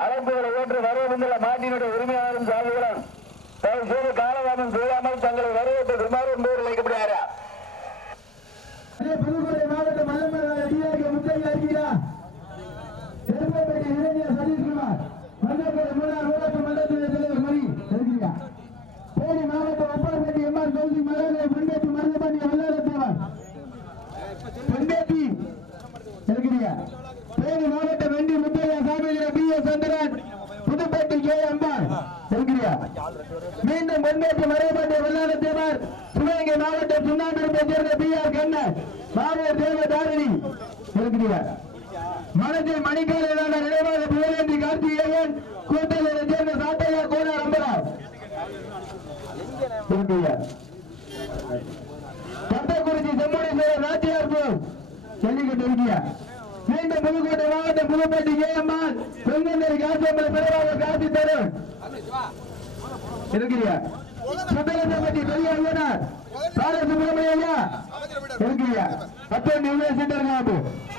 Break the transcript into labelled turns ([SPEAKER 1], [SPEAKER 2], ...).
[SPEAKER 1] அழைப்புகளை ஏற்று வரவேண்டுள்ள மாட்டினுடைய உரிமையாளரும் சார்புகளும் தயவு செய்து காலதாமம் செய்யாமல் தங்களை வரவேற்று விமாறு என்பவர் அழைக்கப்படுகிறாரா
[SPEAKER 2] புதுக்கோட்டை மாவட்டம் மல்லமராஜ டிஆர்கே முத்தையா இருக்கிறார் எருமைப்பேட்டை இளைஞர் சதீஷ்குமார் ஊராட்சி தலைவர் மணி இருக்கிறா தேனி மாவட்டம் ஒப்பார்பேட்டை எம்ஆர் கல்வி மகாநகர் பண்பேட்டி மருதபாண்டி வல்லாரத்தேவர் பண்பேட்டி இருக்கிறீங்க தேனி மாவட்டம் வெண்டி Muthaiya சாமிஜிர P S Chandran Puduppettai K Ambal இருக்கிறீங்க மீண்டும் பண்பேட்டி மருதபாண்டி வல்லாரத்தேவர் சிவகங்கை மாவட்டம் சுண்ணாம்பிருப்பை சேர்ந்த பி ஆர் கண்ணன் மாவட்ட தேவ தாரணி. மனதில் மணிக்காலையிலான நினைவாக புகழேந்தி கார்த்திகேயன் சேர்ந்த சாட்டையா கட்டக்குறிச்சி செம்மொழீஸ்வரர் ஜல்லிக்கட்டு மீண்டும் புதுக்கோட்டை மாவட்டம் காசியம்மன் பிறவாக காசி தரும் இருக்கிறியா சுந்தரசம்பட்டி பெரிய ஐயனார் பாலசுப்ரமணியா இருக்கிறியா பத்தொன்று யூனிவர்சிட்டி